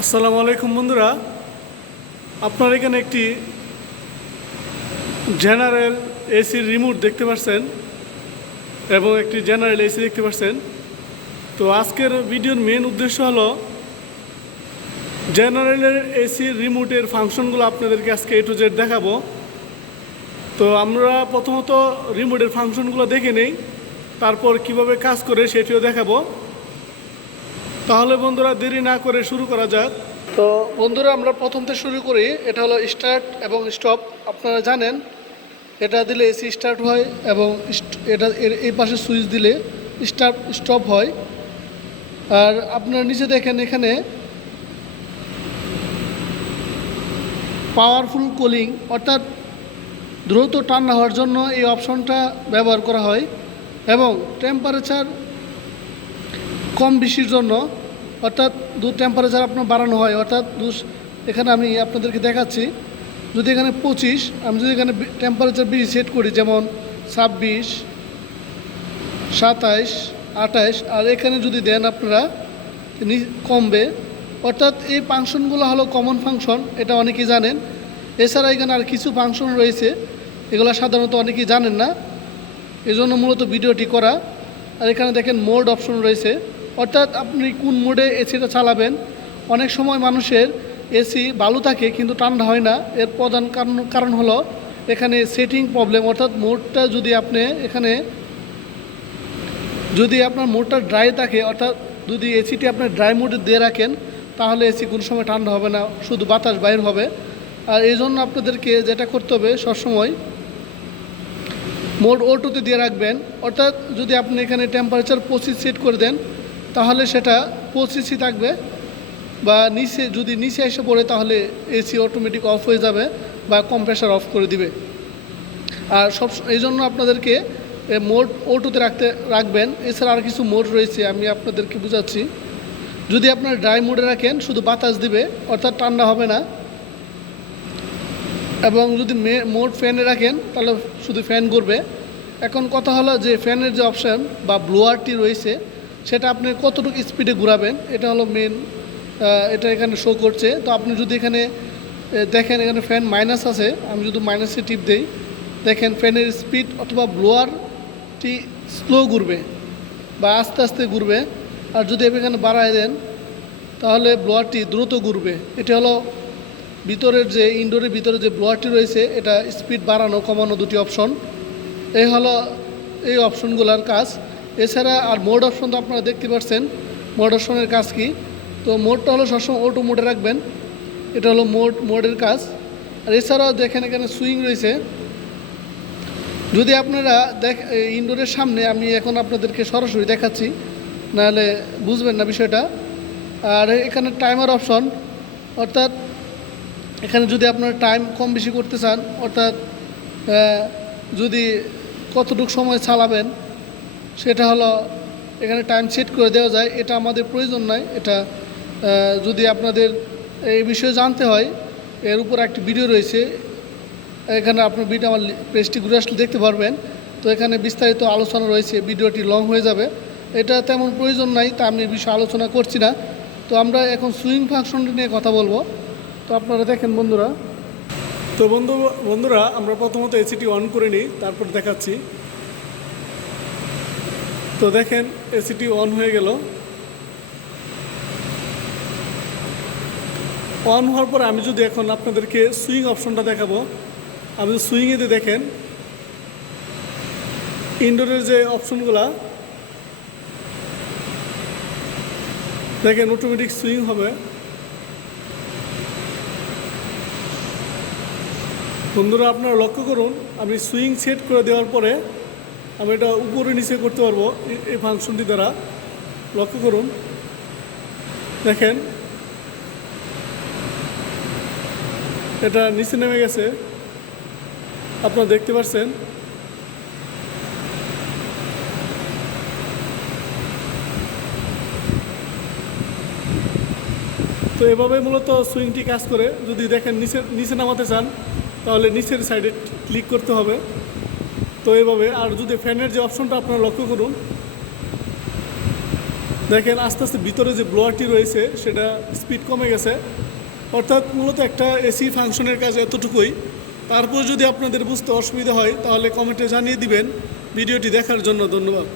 আসসালামু আলাইকুম বন্ধুরা, আপনারা এখানে একটি জেনারেল এসির রিমোট দেখতে পাচ্ছেন এবং একটি জেনারেল এসি দেখতে পাচ্ছেন। তো আজকের ভিডিওর মেন উদ্দেশ্য হলো জেনারেলের এসির রিমোটের ফাংশনগুলো আপনাদেরকে আজকে A to Z দেখাবো। তো আমরা প্রথমত রিমোটের ফাংশনগুলো দেখে নেই, তারপর কিভাবে কাজ করে সেটিও দেখাবো। তাহলে বন্ধুরা দেরি না করে শুরু করা যাক। তো বন্ধুরা আমরা প্রথমতে শুরু করি। এটা হলো স্টার্ট এবং স্টপ। আপনারা জানেন এটা দিলে এসি স্টার্ট হয় এবং এটা এই পাশে সুইচ দিলে স্টপ হয়। আর আপনারা নিচে দেখেন এখানে পাওয়ারফুল কুলিং অর্থাৎ দ্রুত ঠান্ডা হওয়ার জন্য এই অপশনটা ব্যবহার করা হয় এবং টেম্পারেচার কম বেশির জন্য অর্থাৎ টেম্পারেচার আপনার বাড়ানো হয়। অর্থাৎ এখানে আমি আপনাদেরকে দেখাচ্ছি, যদি এখানে 25 আমি যদি এখানে টেম্পারেচার বেশি সেট করি, যেমন 26, 27, 28, আর এখানে যদি দেন আপনারা কমবে। অর্থাৎ এই ফাংশনগুলো হলো কমন ফাংশন, এটা অনেকেই জানেন। এছাড়া এখানে আর কিছু ফাংশন রয়েছে, এগুলো সাধারণত অনেকেই জানেন না, এজন্য মূলত ভিডিওটি করা। আর এখানে দেখেন মোড অপশন রয়েছে, অর্থাৎ আপনি কোন মোডে এসিটা চালাবেন। অনেক সময় মানুষের এসি ভালো থাকে কিন্তু ঠান্ডা হয় না, এর প্রধান কারণ হলো এখানে সেটিং প্রবলেম। অর্থাৎ মোডটা যদি আপনি এখানে যদি আপনার মোডটা ড্রাই থাকে, অর্থাৎ যদি এসিটি আপনি ড্রাই মোডে দিয়ে রাখেন, তাহলে এসি কোনো সময় ঠান্ডা হবে না, শুধু বাতাস বাইর হবে। আর এই জন্য আপনাদেরকে যেটা করতে হবে, সবসময় মোড অটোতে দিয়ে রাখবেন। অর্থাৎ যদি আপনি এখানে টেম্পারেচার 25 সেট করে দেন, তাহলে সেটা 25ই থাকবে, বা যদি নিচে এসে পড়ে তাহলে এসি অটোমেটিক অফ হয়ে যাবে বা কম্প্রেসার অফ করে দিবে। আর এই জন্য আপনাদেরকে মোড অটোতে রাখবেন। এছাড়া আর কিছু মোড রয়েছে, আমি আপনাদেরকে বুঝাচ্ছি। যদি আপনার ড্রাই মোডে রাখেন, শুধু বাতাস দিবে, অর্থাৎ ঠান্ডা হবে না। এবং যদি মোড ফ্যানে রাখেন, তাহলে শুধু ফ্যান ঘুরবে। এখন কথা হলো যে ফ্যানের যে অপশান বা ব্লোয়ারটি রয়েছে, সেটা আপনি কতটুকু স্পিডে ঘুরাবেন, এটা হলো মেন। এটা এখানে শো করছে। তো আপনি যদি এখানে দেখেন, এখানে ফ্যান মাইনাস আছে, আমি যদি মাইনাসে টিপ দেই, দেখেন ফ্যানের স্পিড অথবা ব্লোয়ারটি স্লো ঘুরবে বা আস্তে আস্তে ঘুরবে। আর যদি এখানে বাড়ায় দেন, তাহলে ব্লোয়ারটি দ্রুত ঘুরবে। এটা হলো ভিতরের যে ইনডোরের ভিতরে যে ব্লোয়ারটি রয়েছে, এটা স্পিড বাড়ানো কমানো দুটি অপশন। এই হলো এই অপশনগুলোর কাজ। এছাড়া আর মোড অপশন তো আপনারা দেখতে পাচ্ছেন, মোড অপশনের কাজ কি। তো মোডটা হলো সবসময় অটো মোডে রাখবেন, এটা হলো মোডের কাজ। আর এছাড়াও দেখেন এখানে সুইং রয়েছে। যদি আপনারা ইনডোরের সামনে, আমি এখন আপনাদেরকে সরাসরি দেখাচ্ছি, নাহলে বুঝবেন না বিষয়টা। আর এখানে টাইমার অপশন, অর্থাৎ এখানে যদি আপনারা টাইম কম বেশি করতে চান, অর্থাৎ যদি কতটুকু সময় চালাবেন, সেটা হলো এখানে টাইম সেট করে দেওয়া যায়। এটা আমাদের প্রয়োজন নয়। এটা যদি আপনাদের এই বিষয়ে জানতে হয়, এর উপর একটি ভিডিও রয়েছে, এখানে আপনার ভিডিও আমার পেজটি ঘুরে আসলে দেখতে পারবেন। তো এখানে বিস্তারিত আলোচনা রয়েছে, ভিডিওটি লং হয়ে যাবে, এটা তেমন প্রয়োজন নাই, তা আমি এই বিষয়ে আলোচনা করছি না। তো আমরা এখন সুইং ফাংশনটি নিয়ে কথা বলবো। তো আপনারা দেখেন বন্ধুরা। তো বন্ধুরা আমরা প্রথমত এসিটি অন করে নিই, তারপর দেখাচ্ছি। তো দেখেন এসিটি অন হয়ে গেল। অন হওয়ার পর আমি যদি এখন আপনাদেরকে সুইং অপশনটা দেখাবো, আমি সুইংয়েতে দেখেন ইনডোরের যে অপশনগুলা, দেখেন অটোমেটিক সুইং হবে। বন্ধুরা আপনারা লক্ষ্য করুন, আমি সুইং সেট করে দেওয়ার পরে আমি এটা উপরে নিচে করতে পারবো এই ফাংশনটি দ্বারা। লক্ষ্য করুন, দেখেন এটা নিচে নেমে গেছে, আপনারা দেখতে পাচ্ছেন। তো এভাবে মূলত সুইংটি কাজ করে। যদি দেখেন নিচে নামাতে চান, তাহলে নিচের সাইডে ক্লিক করতে হবে। তো এইভাবে। আর যদি ফ্যানের যে অপশনটা আপনারা লক্ষ্য করুন, দেখেন আস্তে আস্তে ভিতরে যে ব্লোয়ারটি রয়েছে সেটা স্পিড কমে গেছে, অর্থাৎ মূলত একটা এসি ফাংশনের কাজ এতটুকুই। তারপর যদি আপনাদের বুঝতে অসুবিধা হয় তাহলে কমেন্টে জানিয়ে দিবেন। ভিডিওটি দেখার জন্য ধন্যবাদ।